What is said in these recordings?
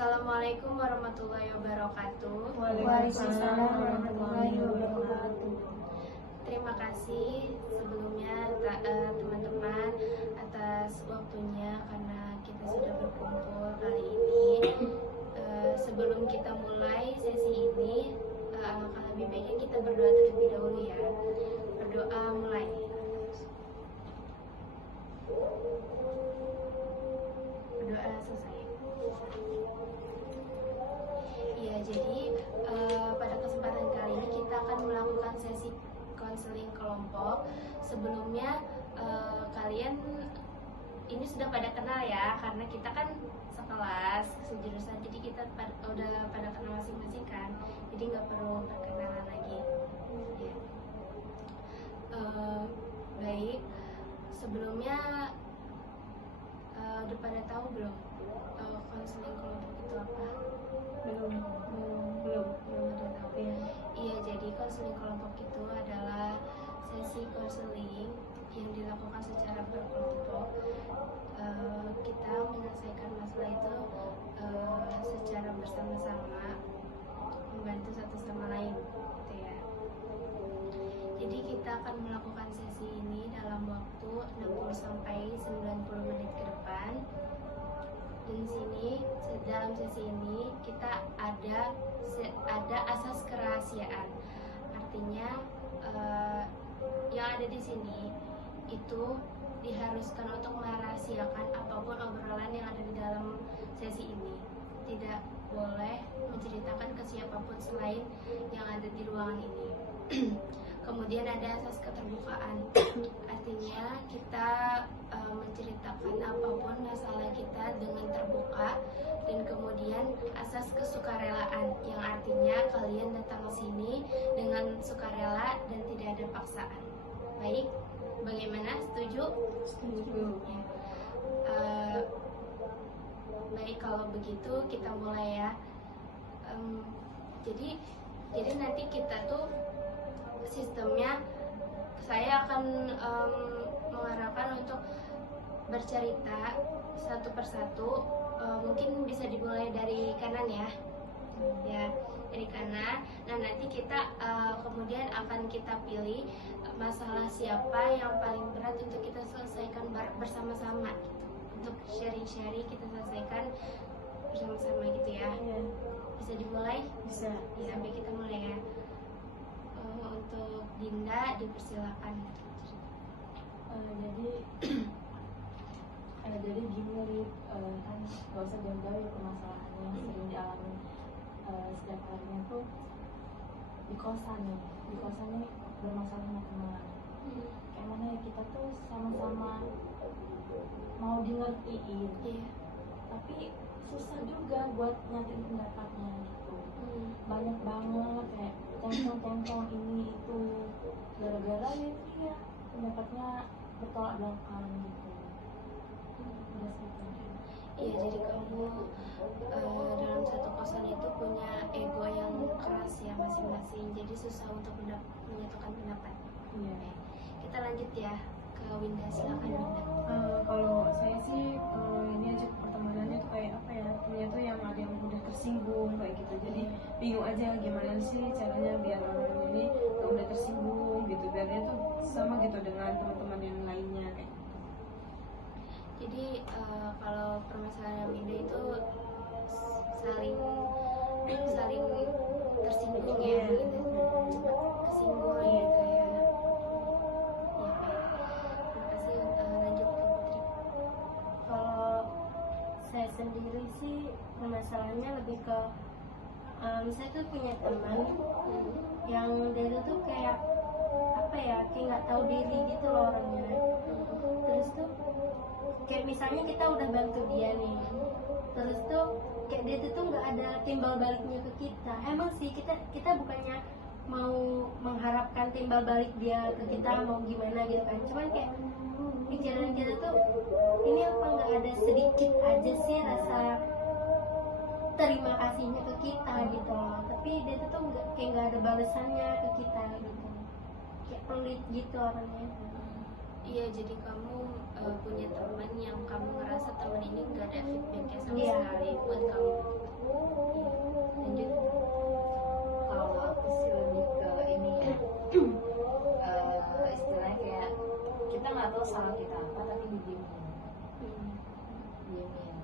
Assalamualaikum warahmatullahi wabarakatuh. Waalaikumsalam warahmatullahi wabarakatuh. Terima kasih sebelumnya teman-teman atas waktunya karena kita sudah berkumpul kali ini. Sebelum kita mulai sesi ini, alangkah lebih baiknya kita berdoa terlebih dahulu ya. Berdoa mulai. Berdoa selesai. Iya, jadi pada kesempatan kali ini kita akan melakukan sesi konseling kelompok. Sebelumnya kalian ini sudah pada kenal ya, karena kita kan sekelas, sejurusan, jadi kita udah pada kenal masing-masing kan, jadi nggak perlu perkenalan lagi. Ya. Baik, sebelumnya udah pada tahu belum konseling kelompok itu apa? Belum ada tahu ya. Iya, jadi konseling kelompok itu adalah sesi konseling yang dilakukan secara berkelompok. Kita menyelesaikan masalah itu secara bersama-sama, membantu satu sama lain, gitu ya. Jadi kita akan melakukan sesi ini dalam waktu 60 sampai 90 menit ke depan. Dan dalam sesi ini kita ada asas kerahasiaan. Artinya yang ada di sini itu diharuskan untuk merahasiakan apapun obrolan yang ada di dalam sesi ini. Tidak boleh menceritakan ke siapapun selain yang ada di ruangan ini. Kemudian ada asas keterbukaan. Artinya kita menceritakan apapun masalah kita dengan terbuka. Dan kemudian asas kesukarelaan, yang artinya kalian datang ke sini dengan sukarela dan tidak ada paksaan. Baik, bagaimana? Setuju? Setuju. Ya. Baik, kalau begitu kita mulai ya. Jadi nanti kita tuh sistemnya, saya akan mengarahkan untuk bercerita satu persatu. Mungkin bisa dimulai dari kanan ya, dari kanan. Nah, nanti kita kemudian akan kita pilih masalah siapa yang paling berat untuk kita selesaikan bersama-sama gitu. Untuk sharing-sharing kita selesaikan bersama-sama gitu ya. Bisa dimulai? Bisa. Ya, baik, kita mulai ya. Untuk Dinda dipersilakan. Jadi gini, kan gak usah jauh-jauh ya permasalahannya yang sering dialami setiap harinya tuh di kosan nih bermasalah sama teman. Kayak mana ya, kita tuh sama-sama mau di ngertiin, tapi susah juga buat nyatain pendapatnya gitu. Banyak banget kayak tentang ini itu, gara-gara ya pendapatnya bertolak belakang gitu. Iya, jadi kamu dalam satu kosan itu punya ego yang keras ya masing-masing, jadi susah untuk menyatukan pendapat. Iya. Kita lanjut ya ke Winda, silakan Winda. Kalau saya sih ini aja pertemanannya tuh kayak apa ya, punya tuh yang ada yang mudah tersinggung kayak gitu, jadi bingung aja gimana sih caranya biar orang ini gak mudah tersinggung gitu, biar dia tuh sama gitu dengan teman-teman yang lainnya kayak gitu. Jadi kalau permasalahan Winda itu saling tersinggung ya, cepat kesinggung gitu ya. Terima kasih. Lanjut ke Putri. Kalau saya sendiri sih permasalahannya lebih ke saya tuh punya teman yang dia tuh kayak apa ya, kayak nggak tahu diri gitu loh orangnya. Terus tuh kayak misalnya kita udah bantu dia nih, terus tuh kayak dia tuh nggak ada timbal baliknya ke kita. Emang sih kita bukannya mau mengharapkan timbal balik dia ke kita mau gimana gitu kan, cuman kayak pikiran kita tuh ini apa nggak ada sedikit aja sih rasa terima kasihnya ke kita gitu loh. Tapi dia tuh nggak ada balasannya ke kita gitu, kayak pelit gitu orangnya. Iya, jadi kamu punya teman yang kamu ngerasa teman ini nggak ada feedbacknya sama Iya. sekali buat kamu. Iya, lanjut. Kalau aku sih lebih ke ini ya, istilahnya kayak kita nggak tahu salah kita apa tapi didiemin.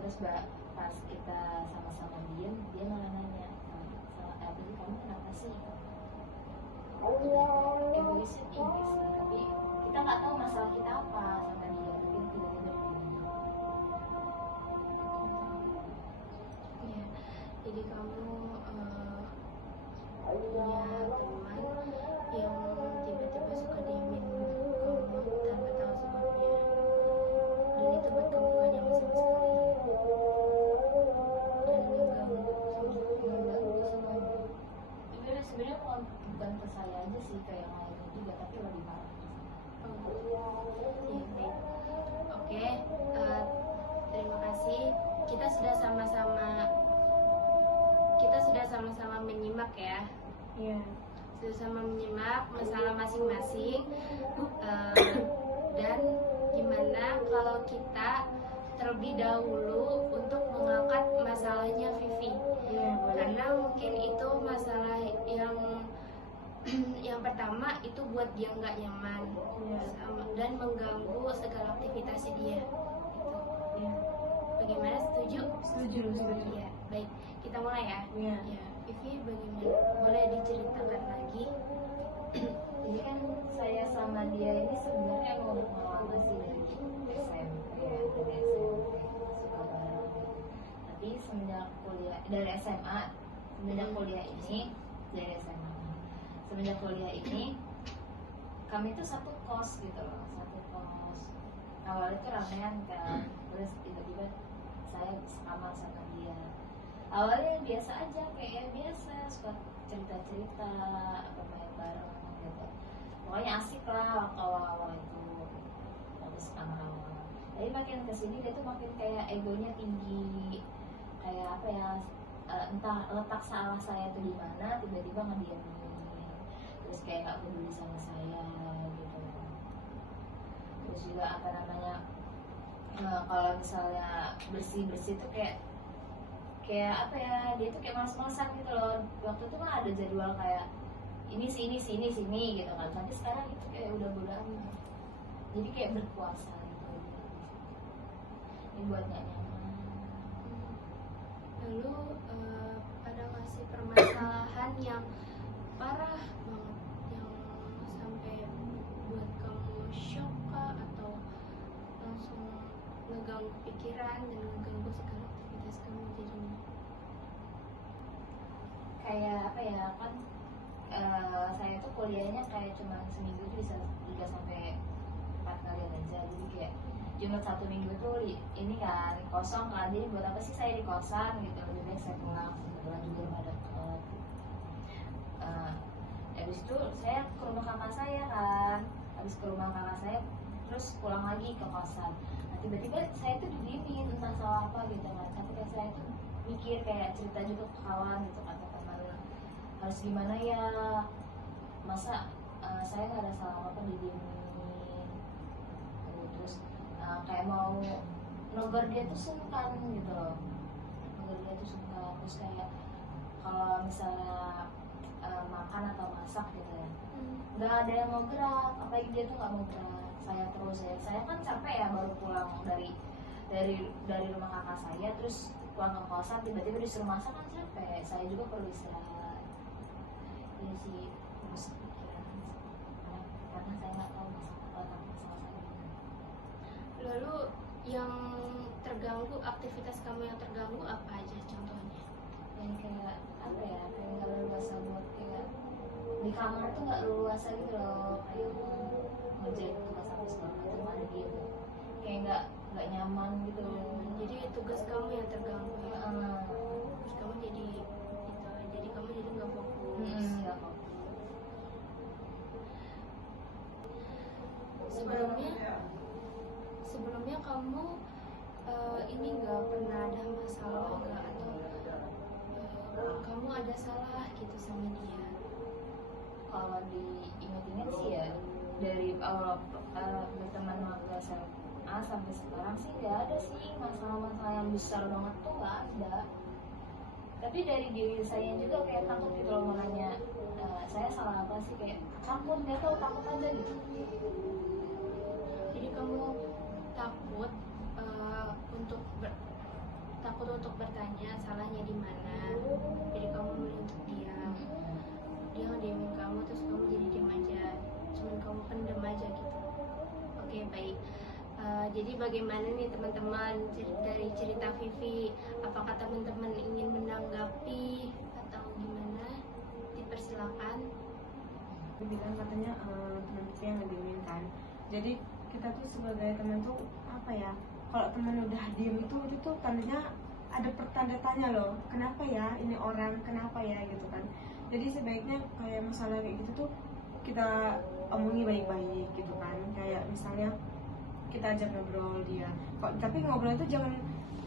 Terus pas kita sama-sama diem, dia malah nanya, salah apa sih kamu, kenapa sih? Egoisnya tinggi sih, tapi kita nggak tahu masalah kita apa sama dia, tapi tiba-tiba diem. Iya, jadi kamu punya teman yang tiba-tiba suka diemin kamu tanpa tahu sebabnya, dan itu buat kamu gak nyaman sama sekali dan mengganggu sama Sebenarnya bukan ke saya aja sih, kayak yang lainnya juga, tapi lebih parah. Iya, baik. Oke, terima kasih. Kita sudah sama-sama menyimak ya. Iya. Sudah sama menyimak masalah masing-masing. Dan gimana kalau kita terlebih dahulu untuk mengangkat masalahnya Vivi? Iya, boleh. Karena mungkin itu masalah yang pertama itu buat dia nggak nyaman. Iya. Dan mengganggu segala aktivitasnya dia gitu. Iya. Bagaimana, setuju? Setuju. Iya, baik, kita mulai ya. Iya. Ya, Vivi, bagaimana, boleh diceritakan lagi? Jadi kan saya sama dia ini sebenarnya mau lama sih, dari SMP, suka bareng. Tapi semenjak kuliah, dari SMA, semenjak kuliah ini, kami tuh satu kos gitu loh, awalnya tuh ramean kan, terus tiba-tiba saya sekamar sama dia. Awalnya biasa aja, kayak biasa, suka cerita-cerita, main bareng gitu. Pokoknya asik lah waktu awal-awal itu, waktu sekamar awal. Tapi makin kesini dia tuh makin kayak egonya tinggi, kayak apa ya, entah letak salah saya tuh di mana, tiba-tiba ngediamin, terus kayak gak peduli sama saya gitu. Terus juga apa namanya, kalau misalnya bersih tuh kayak apa ya, dia tuh kayak males-malesan gitu loh. Waktu itu kan ada jadwal kayak ini sini gitu kan, tapi sekarang itu kayak udah bodo amat, jadi kayak berkuasa gitu. Ini buat gak nyaman. Lalu ada ngasih permasalahan yang parah banget, yang sampai buat kamu shock kah, atau langsung ngeganggu pikiran dan ngeganggu segala aktivitas kamu jadinya? Kayak apa ya, kan saya tuh kuliahnya kayak cuma seminggu tuh bisa 3 sampai 4 kalian aja, jadi kayak Jumat Sabtu Minggu tuh ini kan kosong kan, jadi buat apa sih saya di kosan gitu, lebih baik saya pulang, kebetulan juga rumah deket. Habis itu saya ke rumah kakak saya kan, habis ke rumah kakak saya terus pulang lagi ke kosan. Nah tiba-tiba saya tuh didiemin, entah salah apa gitu kan, tapi kayak saya tuh mikir, kayak cerita juga ke kawan gitu, kata teman, harus gimana ya, masa saya nggak ada salah apa didiemin. Terus kayak mau negur dia tuh sungkan gitu loh, terus kayak kalau misalnya makan atau masak gitu ya, nggak ada yang mau gerak, apalagi dia tuh nggak mau gerak. Saya kan capek ya, baru pulang dari rumah kakak saya, terus pulang ke kosan tiba-tiba disuruh masak, kan capek, saya juga perlu istirahat. Ini sih harus pikiran, karena saya nggak tahu masalah saya. Lalu yang terganggu, aktivitas kamu yang terganggu apa aja contohnya? Yang kayak apa ya, kayak nggak leluasa buat kayak di kamar tuh nggak leluasa gitu loh, kayak ngerjain tugas apa segala macam ada dia tuh kayak nggak nyaman gitu. Jadi tugas kamu yang terganggu ya? Terus kamu jadi kamu jadi nggak fokus. Nggak fokus. Sebelumnya kamu ini nggak pernah ada masalah nggak, atau kamu ada salah gitu sama dia? Kalau diingat-ingat sih ya dari awal berteman sama kelas SMA sampai sekarang sih nggak ada sih masalah-masalah yang besar banget tuh nggak ada. Tapi dari diri saya juga kayak takut gitu loh, mau nanya saya salah apa sih, kayak takut, nggak tahu, takut aja gitu. Jadi kamu takut takut untuk bertanya salahnya di mana. Jadi kamu memilih untuk diam. Dia ngediamin kamu terus kamu jadi diam aja. Cuman kamu pendem aja gitu. Oke, baik. Jadi bagaimana nih teman-teman dari cerita Vivi? Apakah teman-teman ingin menanggapi atau gimana? Dipersilakan. Dia bilang katanya teman Vivi yang ngediemin kan. Jadi kita tuh sebagai teman tuh apa ya, kalau teman udah diem itu tuh tandanya ada pertanda tanya loh, kenapa ya ini orang, kenapa ya gitu kan. Jadi sebaiknya kayak masalah kayak gitu tuh kita omongi baik-baik gitu kan. Kayak misalnya kita ajak ngobrol dia kok, tapi ngobrol itu jangan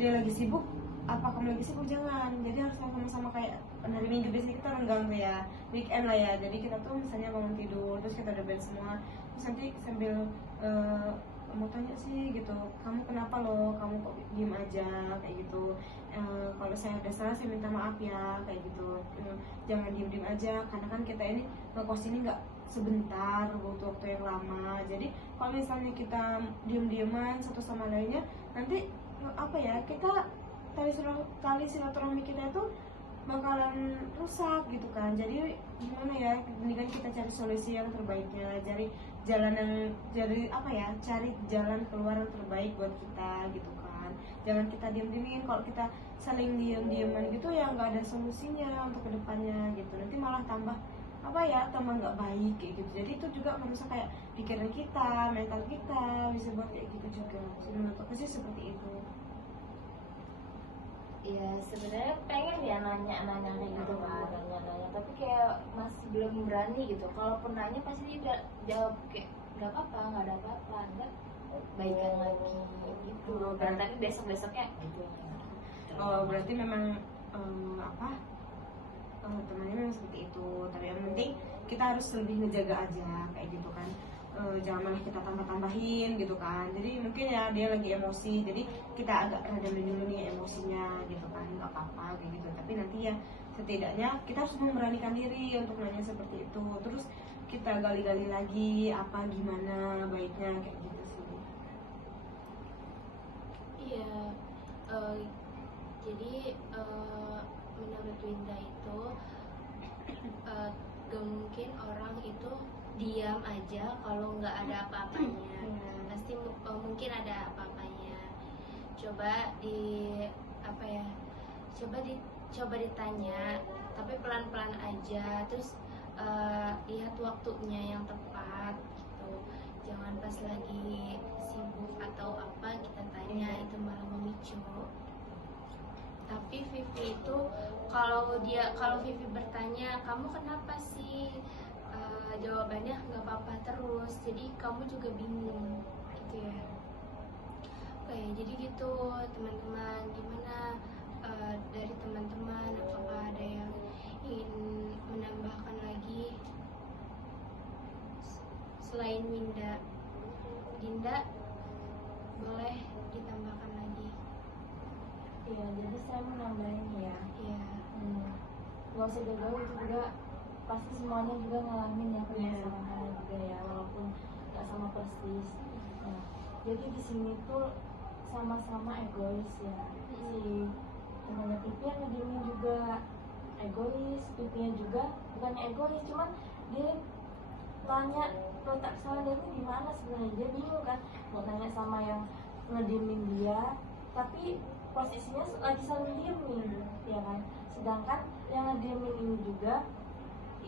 dia lagi sibuk, apa kamu lagi sibuk, jangan. Jadi harus sama-sama kayak hari Minggu biasanya kita renggang tuh ya, weekend lah ya. Jadi kita tuh misalnya bangun tidur terus kita udah beres semua, terus nanti sambil mau tanya sih gitu, kamu kenapa loh, kamu kok diem aja kayak gitu. Kalau saya udah salah saya minta maaf ya kayak gitu. Jangan diem-diem aja, karena kan kita ini ngekos ini nggak sebentar, butuh waktu yang lama. Jadi kalau misalnya kita diem-dieman satu sama lainnya, nanti apa ya, kita tali silaturahmi kita itu bakalan rusak gitu kan. Jadi gimana ya, ini kan kita cari solusi yang terbaiknya, cari jalan yang cari jalan keluar yang terbaik buat kita gitu kan. Jangan kita diem-diemin. Kalau kita saling diem-dieman gitu ya nggak ada solusinya untuk kedepannya gitu, nanti malah tambah nggak baik kayak gitu. Jadi itu juga merusak kayak pikiran kita, mental kita, bisa buat kayak gitu juga. Menurut aku sih seperti itu. Ya sebenarnya pengen ya nanya kayak gitu kan, nanya, tapi kayak masih belum berani gitu. Kalaupun nanya pasti dia jawab kayak nggak apa-apa, nggak ada apa-apa, nggak baikan lagi gitu. Dan tapi besoknya gitu. Oh berarti memang temannya memang seperti itu. Tapi yang penting kita harus lebih ngejaga aja kayak gitu kan. Jangan malah kita tambah-tambahin gitu kan. Jadi mungkin ya dia lagi emosi, jadi kita agak redamin dulu nih emosinya gitu kan, nggak apa-apa kayak gitu. Tapi nanti ya setidaknya kita harus memberanikan diri untuk nanya seperti itu. Terus kita gali-gali lagi apa gimana baiknya kayak gitu sih. Iya, jadi menurut Winda itu gak mungkin orang itu diam aja kalau nggak ada apa-apanya. Pasti mungkin ada apa-apanya. Coba coba ditanya, tapi pelan-pelan aja. Terus lihat waktunya yang tepat gitu. Jangan pas lagi sibuk atau apa kita tanya, itu malah memicu. Tapi Vivi itu kalau Vivi bertanya kamu kenapa sih, jawabannya nggak apa-apa terus, jadi kamu juga bingung gitu ya. Oke, jadi gitu teman-teman. Gimana dari teman-teman, apakah ada yang ingin menambahkan lagi selain Winda? Dinda, boleh ditambahkan lagi? Iya, jadi saya mau nambahin ya. Iya. Gak usah jauh-jauh, itu juga pasti semuanya juga ngalamin ya permasalahan juga ya, walaupun gak sama persis. Nah, jadi di sini tuh sama-sama egois ya. Si temannya Pipi yang ngediemin juga egois, Pipinya juga bukannya egois, cuman dia tanya letak salah dia tuh di mana sebenarnya. Dia bingung kan mau tanya sama yang ngediemin dia, tapi posisinya lagi saling diemin ya kan. Sedangkan yang ngediemin ini juga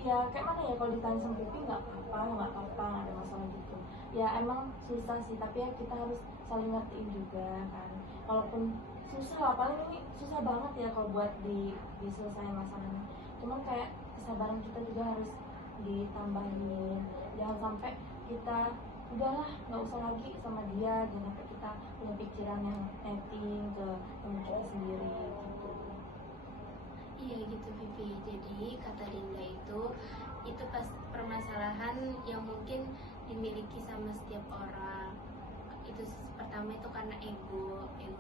ya kayak mana ya, kalau ditanya sama Pipi nggak apa-apa, nggak ada masalah gitu ya. Emang susah sih, tapi ya kita harus saling ngertiin juga kan. Walaupun susah lah, paling ini susah banget ya kalau buat diselesaikan masalahnya. Cuman kayak kesabaran kita juga harus ditambahin. Jangan sampai kita udahlah nggak usah lagi sama dia, jangan sampai kita punya pikiran yang netting ke teman kita sendiri gitu. Iya gitu Vivi. Jadi kata Dinda itu pas permasalahan yang mungkin dimiliki sama setiap orang. Itu pertama itu karena ego yang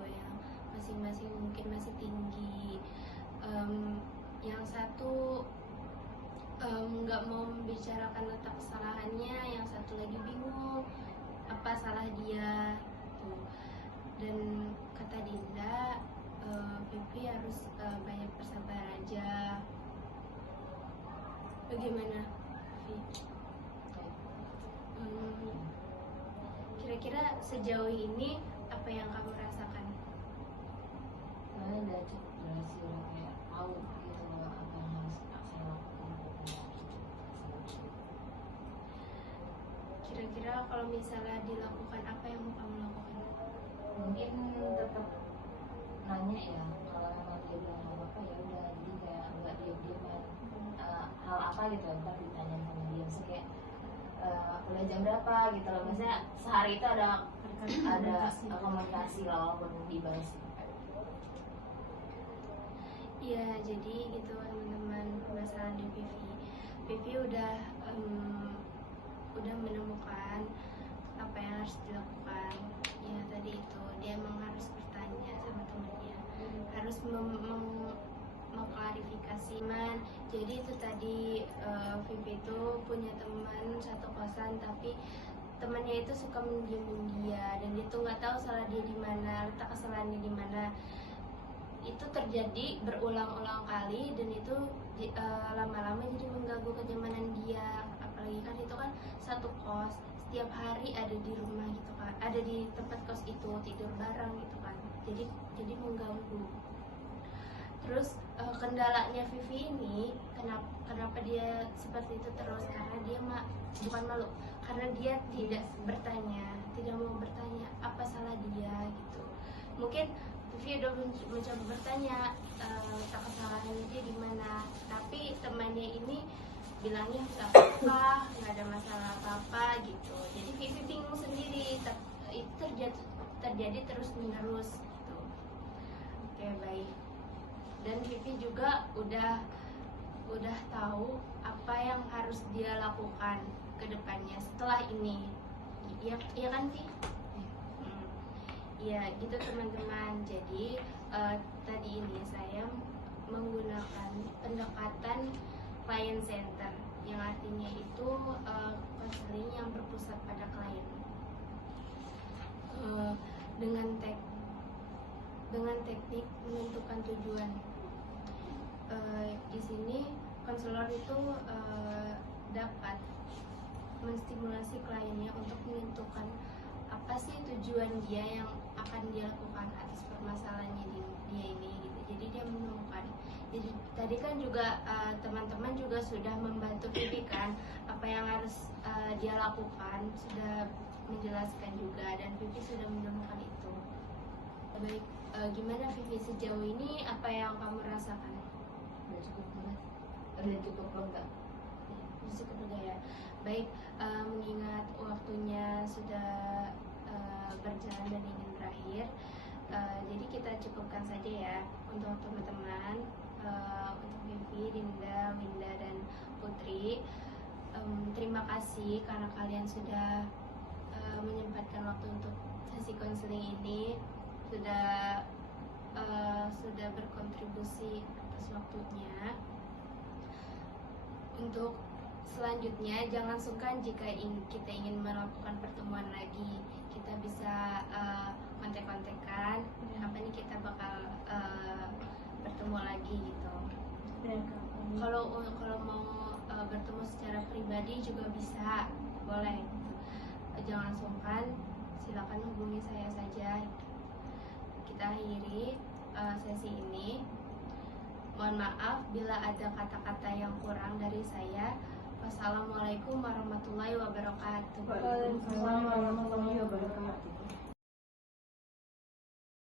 masing-masing mungkin masih tinggi. Yang satu nggak mau membicarakan tentang kesalahannya, yang satu lagi bingung apa salah dia tuh. Dan kata Dinda, Vivi harus banyak bersabar aja. Bagaimana, Vivi? Kira-kira sejauh ini apa yang kamu rasakan? Soalnya udah cukup jelas sih, udah kayak tahu gitu loh apa yang harus saya lakukan. Kira-kira kalau misalnya dilakukan, apa yang mau kamu lakukan? Mungkin tetap nanya ya, kalau memang dia bilang nggak apa-apa ya udah, jadi kayak nggak diam-diaman. Hal apa gitu ntar ditanya sama dia, misalnya kayak kuliah jam berapa gitu loh, misalnya sehari itu ada komunikasi lah walaupun dibalas. Iya, jadi gitu teman-teman, permasalahan di Vivi udah menemukan apa yang harus dilakukan. Ya tadi itu dia emang harus bertanya sama temannya, harus mengklarifikasi. Jadi itu tadi Vivi itu punya teman satu kosan, tapi temannya itu suka mendiam dia, dan dia tuh nggak tahu salah dia di mana, letak kesalahannya di mana. Itu terjadi berulang-ulang kali, dan itu lama-lama jadi mengganggu kenyamanan dia. Apalagi kan itu kan satu kos, setiap hari ada di rumah gitu kan, ada di tempat kos itu, tidur bareng gitu kan, jadi mengganggu. Terus kendalanya Vivi ini kenapa dia seperti itu terus, karena dia bukan malu, karena dia tidak mau bertanya apa salah dia gitu. Mungkin Vivi udah mencoba bertanya letak kesalahannya dia di mana, tapi temannya ini bilangnya nggak apa-apa, nggak ada masalah apa-apa gitu. Jadi Vivi bingung sendiri, itu terjadi terus menerus gitu. Oke, baik. Dan Vivi juga udah tahu apa yang harus dia lakukan ke depannya setelah ini. Iya kan, Vi? Iya, gitu teman-teman. Jadi tadi ini saya menggunakan pendekatan client center, yang artinya itu konseling yang berpusat pada klien. Dengan teknik menentukan tujuan. Di sini konselor itu dapat menstimulasi kliennya untuk menentukan apa sih tujuan dia yang akan dia lakukan atas permasalahannya dia ini gitu. Jadi dia menemukan. Jadi tadi kan juga teman-teman juga sudah membantu Vivi kan apa yang harus dia lakukan, sudah menjelaskan juga, dan Vivi sudah menemukan itu. Baik, gimana Vivi sejauh ini, apa yang kamu rasakan? Udah cukup lega Udah cukup lega ya. Baik, mengingat waktunya sudah berjalan dan ingin berakhir, jadi kita cukupkan saja ya untuk teman-teman, untuk Vivi, Dinda, Winda, dan Putri. Terima kasih karena kalian sudah menyempatkan waktu untuk sesi konseling ini, sudah berkontribusi atas waktunya. Untuk selanjutnya, jangan sungkan jika kita ingin melakukan pertemuan lagi. Kita bisa kontek-kontekan, apa nih kita bakal bertemu lagi gitu. Kalau mau bertemu secara pribadi juga bisa, boleh gitu. Jangan sungkan, silakan hubungi saya saja. Kita akhiri sesi ini. Mohon maaf bila ada kata-kata yang kurang dari saya. Wassalamualaikum warahmatullahi wabarakatuh. Waalaikumsalam warahmatullahi wabarakatuh.